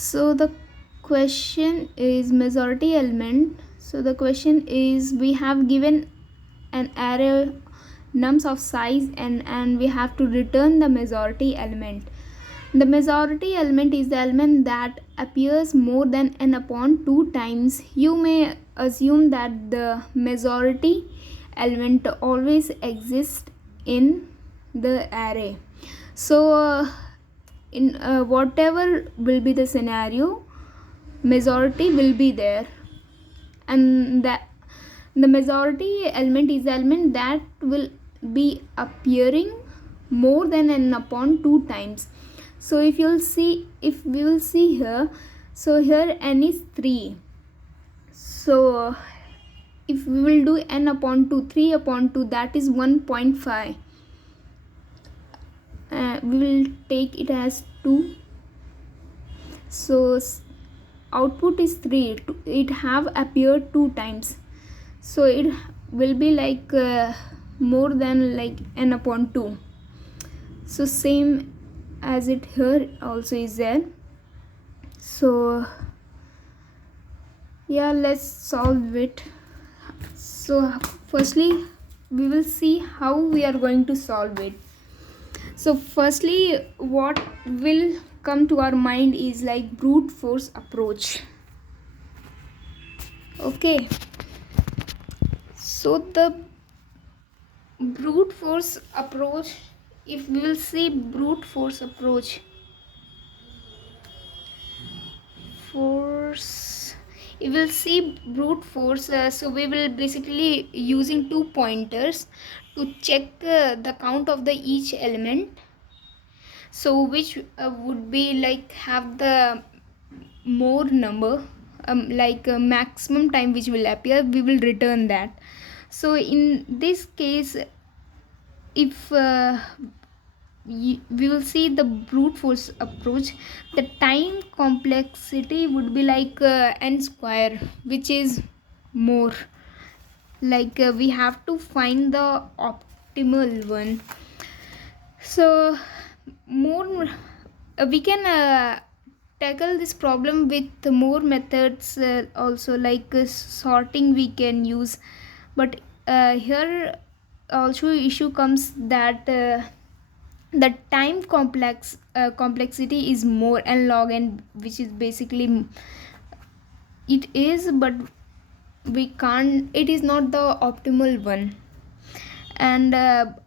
So the question is majority element. So the question is, we have given an array nums of size and we have to return the majority element. The majority element is the element that appears more than n upon 2 times. You may assume that the majority element always exists in the array. So in whatever will be the scenario, majority will be there, and that the majority element is the element that will be appearing more than n upon 2 times. So if we will see here, so here n is 3. So if we will do n upon 2, 3 upon 2, that is 1.5. We will take it as 2. So output is 3. It have appeared 2 times, so it will be like more than like n upon 2. So same as it here also is there. So yeah, let's solve it. So firstly we will see how we are going to solve it. So firstly, what will come to our mind is like brute force approach. Okay, so the brute force approach, if we will see brute force approach, if we'll see brute force, so we will basically using 2 pointers to check the count of the each element. So which would be like have the more number, like maximum time which will appear, we will return that. So in this case, if we will see the brute force approach, the time complexity would be like n square, which is more like we have to find the optimal one. So more we can tackle this problem with more methods also, like sorting we can use, but here also issue comes that the time complexity is more n log n, which is basically it is, but we can't, it is not the optimal one. And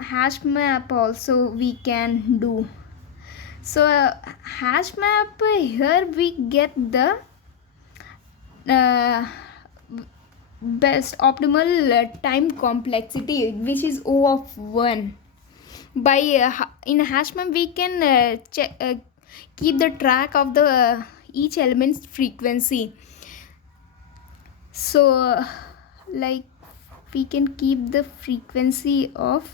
hash map also we can do. So hash map, here we get the best optimal time complexity, which is O of 1. By in hash map we can keep the track of the each element's frequency. So like we can keep the frequency of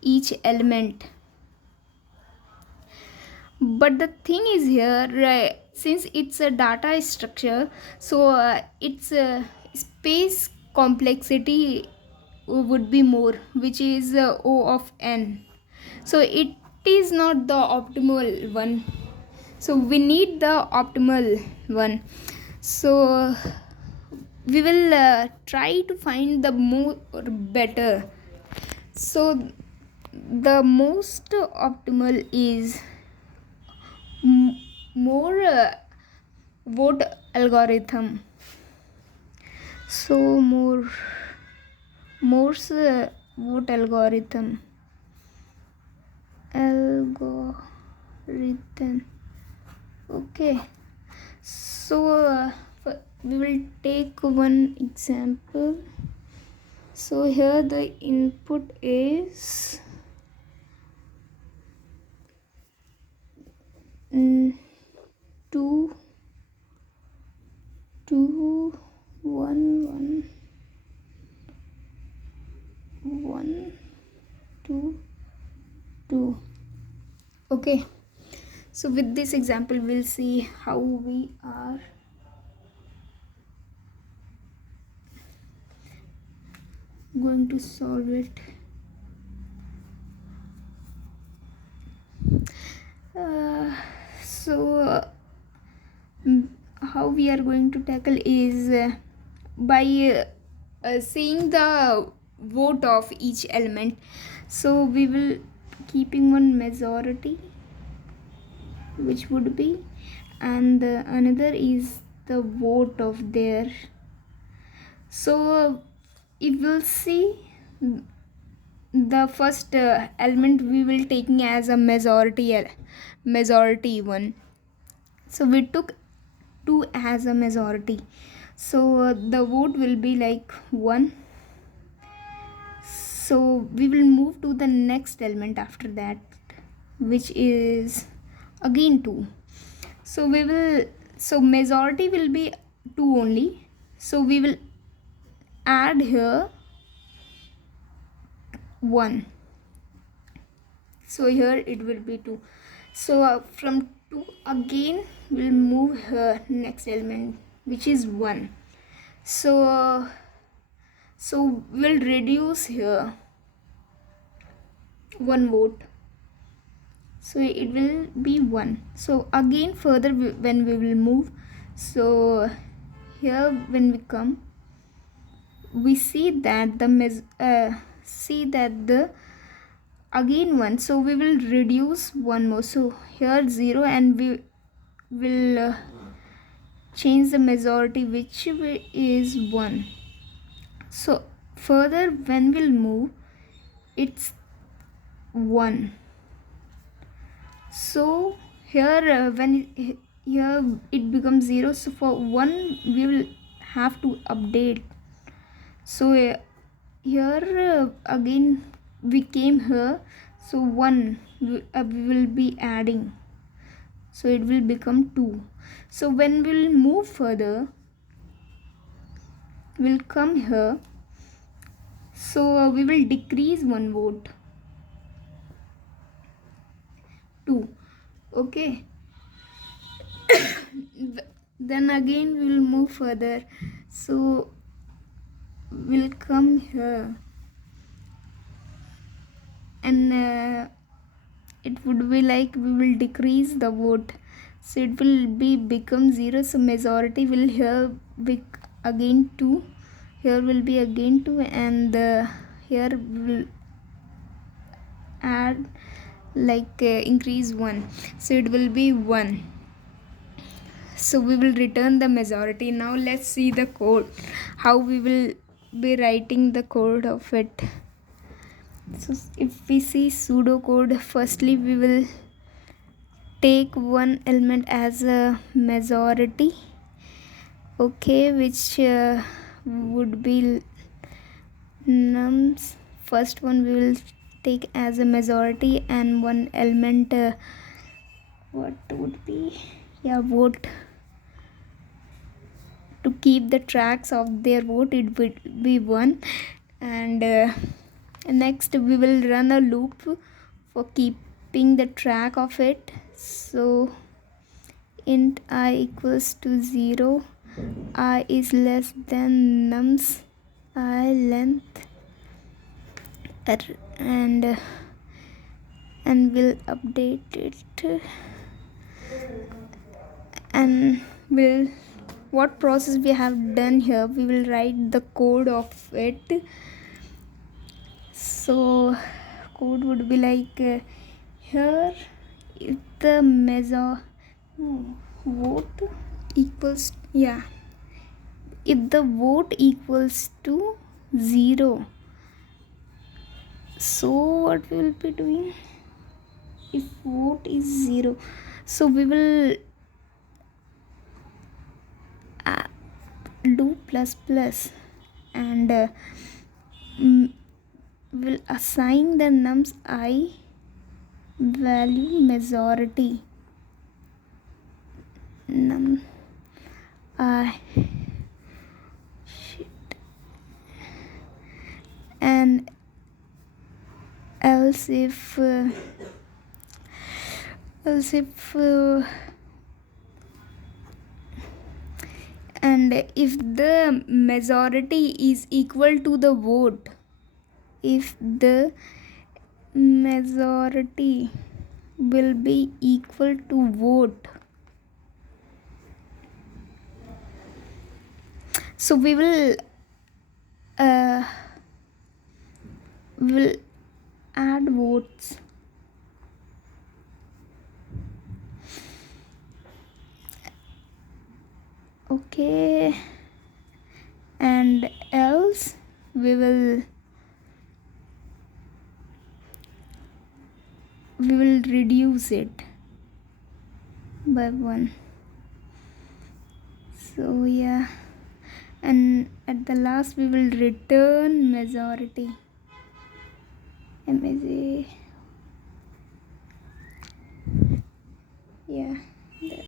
each element. But the thing is here, since it's a data structure, so its space complexity would be more, which is O of n. So it is not the optimal one, so we need the optimal one. So we will try to find the more better. So the most optimal is more vote algorithm. So Morse vote algorithm. Okay, so we will take one example. So here the input is 2 1 1 2 2. Okay, so with this example we'll see how we are going to solve it. So how we are going to tackle is by seeing the vote of each element. So we will keeping one majority, which would be, and another is the vote of their. So if we'll see the first element, we will taking as a majority one. So we took 2 as a majority, so the vote will be like 1. So we will move to the next element after that, which is again 2. So we will, so majority will be 2 only, so we will add here 1. So here it will be 2. So from 2 again we'll move here next element, which is 1. So we'll reduce here 1 vote, so it will be 1. So again further when we will move, so here when we come, we see that the again 1, so we will reduce 1 more, so here 0, and we will change the majority, which is 1. So further when we'll move, it's 1. So here here it becomes 0, so for 1 we will have to update. So here again we came here, so 1 we will be adding, so it will become 2. So when we'll move further, we'll come here, so we will decrease 1 vote, 2. Okay. Then again we will move further, so we'll come here, and it would be like we will decrease the vote, so it will be become 0. So majority will here be again 2, here will be again 2, and here we will add like increase 1, so it will be 1. So we will return the majority. Now let's see the code, how we will be writing the code of it. So if we see pseudocode, firstly we will take one element as a majority, okay, which would be nums. First one we will take as a majority, and one element what would be, yeah, vote. To keep the tracks of their vote, it would be 1. And next we will run a loop for keeping the track of it. So int I equals to 0, I is less than nums I length, and we'll update it, and we'll, what process we have done here, we will write the code of it. So code would be like here, if the vote equals, yeah, if the vote equals to 0, so what we will be doing, if vote is 0, so we will do plus plus, and will assign the nums I value majority, num I and else if and if the majority is equal to the vote, if the majority will be equal to vote, So uh, we will add votes. Okay, and else we will reduce it by 1. So yeah, and at the last we will return majority. MAJ. Yeah.